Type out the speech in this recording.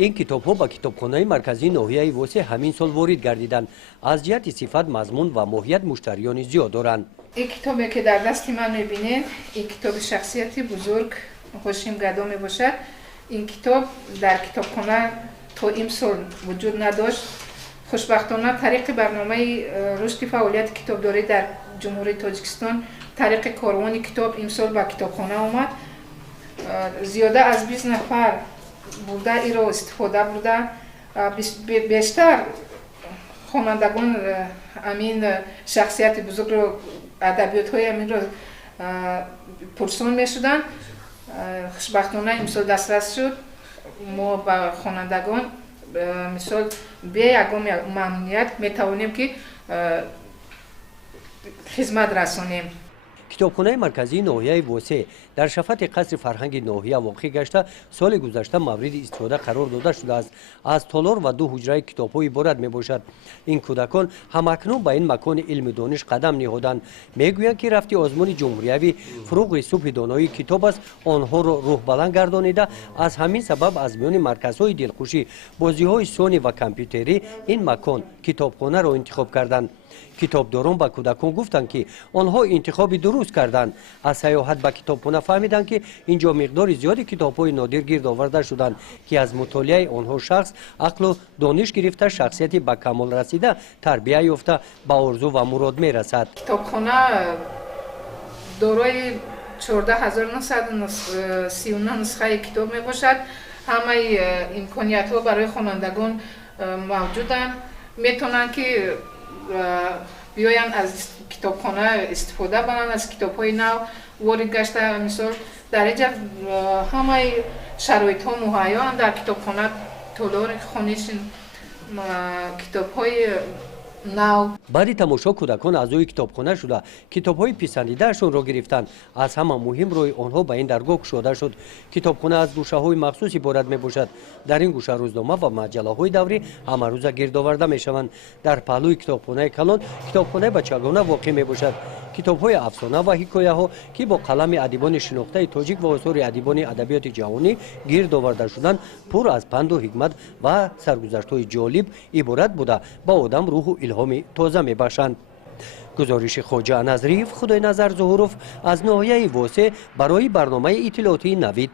این کتاب‌ها با کتابخانه مرکزی ناحیه واسه همین سال وارد گردیدند. از جهت صفت، مضمون و ماهیت مشتریان زیاد دارند. این کتابی که در دست من می‌بینید، این کتاب شخصیتی بزرگ هاشم گدا میباشد. این کتاب در کتابخانه تا امسال وجود نداشت. خوشبختانه طریق برنامه رشد فعالیت کتابداری در جمهوری تاجیکستان طریق کاروان کتاب امسال به کتابخانه آمد. زیاده از 20 نفر بوده ای را استفاده بوده. بیشتر خوانندگان امین شخصیت بزرگ رو ادبیات های امین را پرسان می شدن. خوشبختانه امسال دسترس شد. ما با خوانندگان مثال به یگام ممنونیت می توانیم که خدمت رسانیم. کتابخانه مرکزی ناحیه واسه در شفت قصر فرهنگ ناحیه واقع گشته سال گذشته مورد استفاده قرار داده شده است. از تالار و 2 حجره کتاب‌ها عبارت میباشد. این کودکان همکنون به این مکان علم و دانش قدم نهادند. میگویند که رفتی آزمون جمهوری فروغ صبح دانایی کتاب است آنها را روح بلند گردانیده. از همین سبب از میان مرکزهای دلخوشی بازی‌های سونی و کامپیوتری این مکان کتابخانه را انتخاب کردند. کتابداران با کودکان گفتند که آنها انتخاب درست کردند. از سیاحت به کتابخانه فهمیدند که اینجا مقدار زیادی کتاب‌های نادر گرد آورده شدند که از مطالعه آنها شخص عقل و دانش گرفته شخصیتی به کمال رسیده تربیت یافته به آرزو و مراد میرسد. کتابخانه دارای 14939 نسخه کتاب می باشد. همه امکانیت‌ها برای خوانندگان موجودند. میتونن که بیاین از کتابخانه استفاده کنند، از کتاب‌های نو وارد گشته. مثال در اینجا همه شرایط ها مهیا در کتابخانه تالار خوانش کتاب‌های نو. بعد تماشا کودکان اعضای کتابخانه شده کتاب‌های پسندیده‌شان را گرفتند. از همه مهم روی آنها به این درگاه گشوده شد. کتابخانه از گوشه‌های مخصوص عبارت میباشد. در این گوشه روزنامه و مجله‌های دوری همه روز گرد آورده میشوند. در پهلوی کتابخانه کلان کتابخانه بچگانه واقع میباشد. کتاب‌های افسانه و حکایه‌ها که با قلم ادیبان شناخته تاجیک و آثار ادیبان ادبیات جهانی گرد آورده شدند پر از پند و حکمت و سرگذشت‌های جالب عبارت بوده با آدم روح و الهام تازه میبخشند. گزارش خواجه نظریف خدای نظر ظهوروف از ناحیه واسه برای برنامه اطلاعاتی نوید.